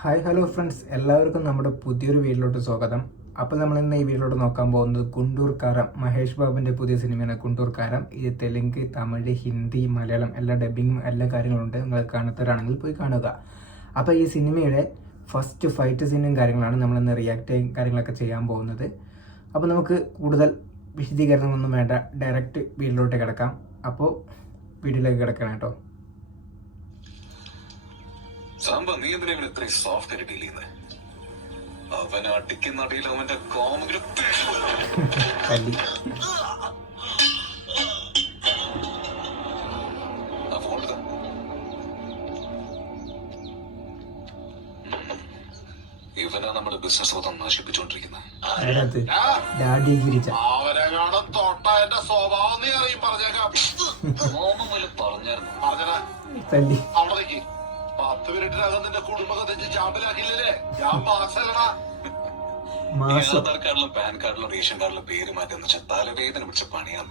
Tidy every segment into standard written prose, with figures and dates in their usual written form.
Hi hello friends, എല്ലാവർക്കും നമ്മുടെ പുതിയൊരു വീഡിയോയിലോട്ട് സ്വാഗതം. അപ്പോൾ നമ്മൾ ഇന്ന് ഈ വീഡിയോയിലോട്ട് നോക്കാൻ പോകുന്നത് ഗുണ്ടൂർ കാരം, മഹേഷ് ബാബുവിൻ്റെ പുതിയ സിനിമയാണ് ഗുണ്ടൂർ കാരം. ഇത് തെലുങ്ക്, തമിഴ്, ഹിന്ദി, മലയാളം എല്ലാ ഡബ്ബിങ്ങും എല്ലാ കാര്യങ്ങളുണ്ട്. നിങ്ങൾ കാണാത്തവരാണെങ്കിൽ പോയി കാണുക. അപ്പോൾ ഈ സിനിമയുടെ ഫസ്റ്റ് ഫൈറ്റ് സീനും കാര്യങ്ങളാണ് നമ്മളിന്ന് റിയാക്ട് കാര്യങ്ങളൊക്കെ ചെയ്യാൻ പോകുന്നത്. അപ്പോൾ നമുക്ക് കൂടുതൽ വിശദീകരണമൊന്നും വേണ്ട, ഡയറക്റ്റ് വീഡിയോയിലോട്ട് കിടക്കാം. അപ്പോൾ വീഡിയോയിലേക്ക് കിടക്കണം കേട്ടോ. സാമ്പ, നീ എന്തിനാ ഇവൻ ഇത്രയും സോഫ്റ്റ് ആയിട്ട് ഡീൽ ചെയ്യുന്നത്? അവൻ അടിക്കുന്നടിയിൽ അവന്റെ കോമഡി ഇവനാ നമ്മുടെ ബിസിനസ് മൊത്തം നശിപ്പിച്ചോണ്ടിരിക്കുന്നത്. അവരെങ്ങാനും തൊട്ട എന്റെ സ്വഭാവം നീ അറിയും. പറഞ്ഞേക്കാം. പറഞ്ഞായിരുന്നു അവിടെ 10 മിനിറ്റിനകം നിന്റെ കുടുംബം തെച്ച് ചാമ്പലാക്കില്ലേ? ഞാൻ മാസല്ലടാ. ആധാർ കാർഡിലും പാൻ കാർഡിലും റേഷൻ കാർഡിലും പേര് മാറ്റുന്ന വെച്ചാൽ തലവേദന പിടിച്ച പണിയാണ്.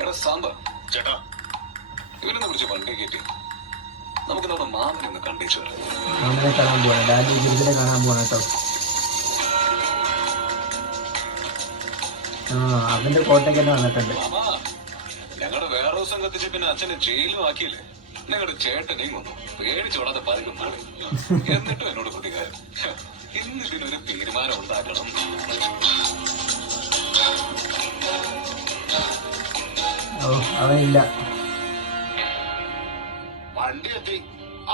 എടാ സാമ്പ ചേട്ടാ, ഇവരൊന്ന് പിടിച്ച് വണ്ടി കയറ്റി നമുക്ക് നമ്മുടെ മാമനെ ഒന്ന് കണ്ടേച്ചു വരാം. മാമനെ കാണാൻ പോവാണ്, ഡാഡി ഗിരിജനെ കാണാൻ പോവാണ് കേട്ടോ. അവന്റെ കോട്ടയ്ക്ക് തന്നെ വന്നിട്ടുണ്ട്. മാമാ, ഞങ്ങളുടെ വേറെ ദിവസം കത്തിച്ച് പിന്നെ അച്ഛനെ ജയിലും ആക്കിയില്ലേ? നിങ്ങളുടെ ചേട്ടനെയും കൊന്നു പേടിച്ചോടാതെ പറയുന്നതാണ്. എന്നിട്ടും എന്നോട് പ്രതികാരം. ഇന്ന് ഇതിനൊരു തീരുമാനം ഉണ്ടാക്കണം. അവനില്ല. വണ്ടി എത്തി.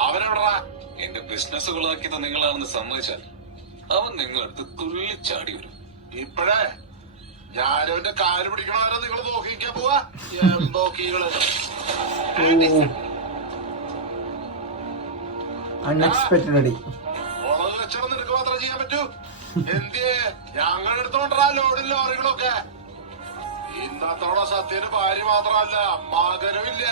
അവനെവിടാ? എന്റെ ബിസിനസ് കൊളാക്കിയത് നിങ്ങളാണെന്ന് സമ്മതിച്ചാൽ അവൻ നിങ്ങളടുത്ത് തുള്ളിച്ചാടി വരും. ഇപ്പഴേ ഞാനവന്റെ കാല് പിടിക്കണവരെ നിങ്ങൾ നോക്കിക്കാൻ പോവാ. നോക്കികള് അൺഎക്സ്പെക്ടഡ് അടി. മുളക് കച്ചവടം നിനക്ക് മാത്രമേ ചെയ്യാൻ പറ്റൂ. എന്തിയെ ഞങ്ങളുടെ അടുത്തോണ്ടാ ലോഡിൽ ലോറികളൊക്കെ. ഇന്നത്തോടെ സത്യന് ഭാര്യ മാത്രമല്ല, മകനുമില്ല.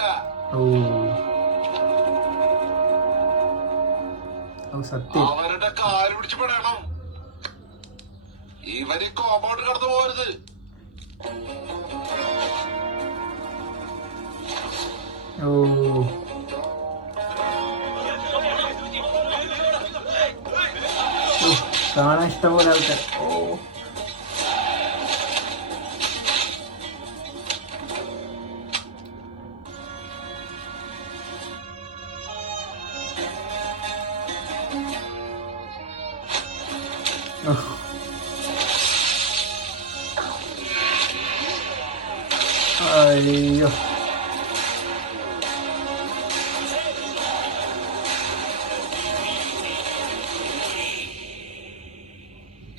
അവരുടെ കാല് പിടിച്ച് പെടണം. ഇവര് കോമ്പൗണ്ട് കടന്നു പോകരുത്. കാണാൻ ഇഷ്ടംപോലെ ആൾക്കാർ. അയ്യോ,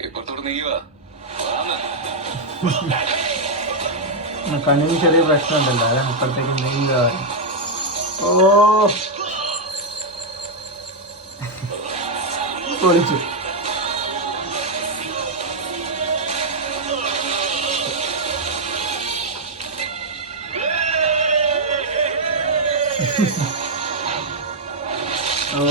ഇപ്പത്തോട് നീവാ കണ്ണിന് ചെറിയ പ്രശ്നമുണ്ടല്ലോ, അതാണ് ഇപ്പോഴത്തേക്ക് നെയ്യ്. ഓ, പൊളിച്ചു. ഓ,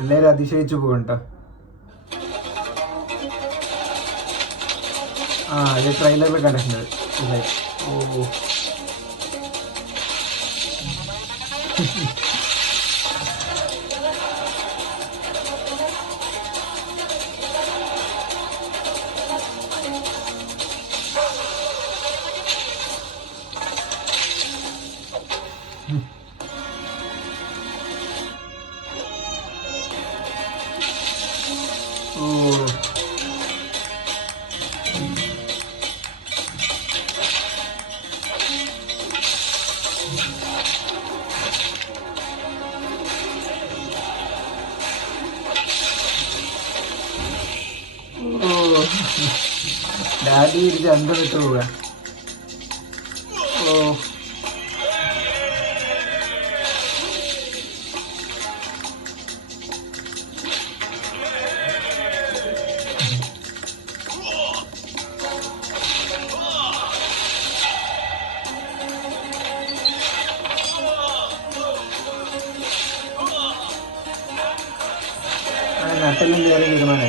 എല്ലാരും അതിശയിച്ചു പോകണ്ട. ഇത് ട്രെയിലറിൽ കണ്ടിട്ടുണ്ട്. ഓ, ഡാഡി ഇത് രണ്ടും വിട്ടു പോവുക. ഓ, നട്ടെല്ലാം കയറി നിൽക്കണേ.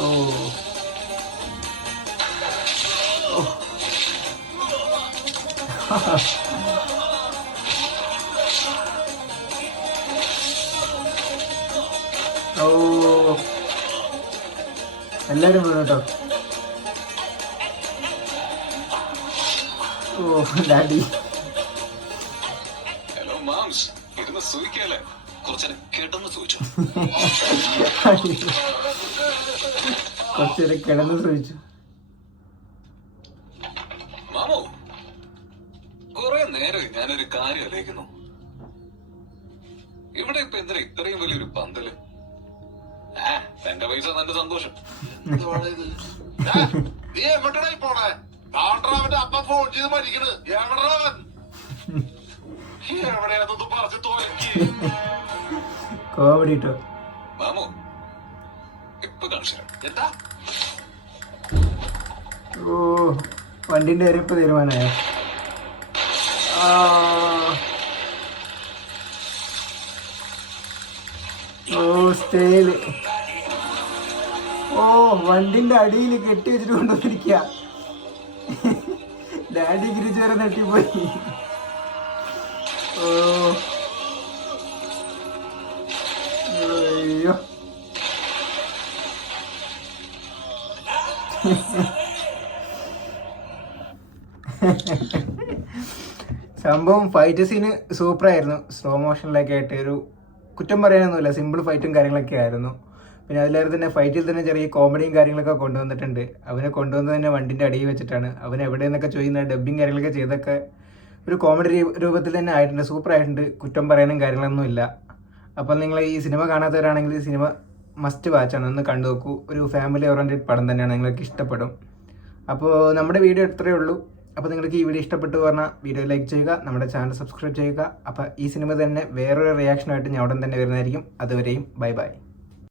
ഓ, ഓ എല്ലാരും വീണു കേട്ടോ. ഓ ഡാഡി. ഹലോ മാംസ്, ഇരുന്ന് സൂയിക്കല്ലേ, കുറച്ചേരം കിടന്ന് സൂചിച്ചു. കുറച്ചേരം കിടന്ന് ശ്രമിച്ചു. മാമോ, കുറെ നേരം ഞാനൊരു കാര്യം ആലോചിക്കുന്നു. ഇവിടെ ഇപ്പൊ എന്തിനാ ഇത്രയും വലിയൊരു പന്തല്? എന്റെ പൈസ നല്ല സന്തോഷം. നീ എങ്ങോട്ടായി പോണേ? അവന്റെ അപ്പ ഫോൺ ചെയ്ത് മരിക്കണ്. എവിടെവൻ? എവിടെയാന്നൊന്നും പറഞ്ഞു തോന്നി. കോമഡി കേട്ടോ. മാമോ, ഇപ്പൊ കാണിച്ചു എന്താ? ഓ വണ്ടിന്റെ കാര്യം ഇപ്പൊ തീരുമാനമായോ? ഓ സ്റ്റേല്. ഓ വണ്ടിന്റെ അടിയിൽ കെട്ടി വെച്ചിട്ട് കൊണ്ടുവന്നിരിക്കുക. ഡാഡി ഗിരിച്ച് വരെ നെട്ടിപ്പോയി. ഓ അയ്യോ. സംഭവം ഫൈറ്റ് സീന് സൂപ്പറായിരുന്നു. സ്ലോ മോഷനിലൊക്കെ ആയിട്ട് ഒരു കുറ്റം പറയാനൊന്നുമില്ല, സിമ്പിൾ ഫൈറ്റും കാര്യങ്ങളൊക്കെ ആയിരുന്നു. പിന്നെ അതിലേറെ തന്നെ ഫൈറ്റിൽ തന്നെ ചെറിയ കോമഡിയും കാര്യങ്ങളൊക്കെ കൊണ്ടുവന്നിട്ടുണ്ട്. അവനെ കൊണ്ടുവന്നത് തന്നെ വണ്ടിൻ്റെ അടിയിൽ വെച്ചിട്ടാണ്. അവൻ എവിടെയെന്നൊക്കെ ചോദിക്കുന്ന ഡബ്ബിങ് കാര്യങ്ങളൊക്കെ ചെയ്തൊക്കെ ഒരു കോമഡി രൂപത്തിൽ തന്നെ ആയിട്ടുണ്ട്. സൂപ്പറായിട്ടുണ്ട്. കുറ്റം പറയാനും കാര്യങ്ങളൊന്നും ഇല്ല. അപ്പോൾ നിങ്ങൾ ഈ സിനിമ കാണാത്തവരാണെങ്കിൽ ഈ സിനിമ മസ്റ്റ് വാച്ചാണ്, ഒന്ന് കണ്ടു നോക്കൂ. ഒരു ഫാമിലി ഓറിയൻറ്റഡ് പടം തന്നെയാണ്, നിങ്ങൾക്ക് ഇഷ്ടപ്പെടും. അപ്പോൾ നമ്മുടെ വീഡിയോ ഇത്രയേ ഉള്ളൂ. അപ്പോൾ നിങ്ങൾക്ക് ഈ വീഡിയോ ഇഷ്ടപ്പെട്ടു പറഞ്ഞാൽ വീഡിയോ ലൈക്ക് ചെയ്യുക, നമ്മുടെ ചാനൽ സബ്സ്ക്രൈബ് ചെയ്യുക. അപ്പോൾ ഈ സിനിമ തന്നെ വേറൊരു റിയാക്ഷനായിട്ട് ഞാൻ ഉടൻ തന്നെ വരുന്നതായിരിക്കും. അതുവരെയും ബൈ ബൈ.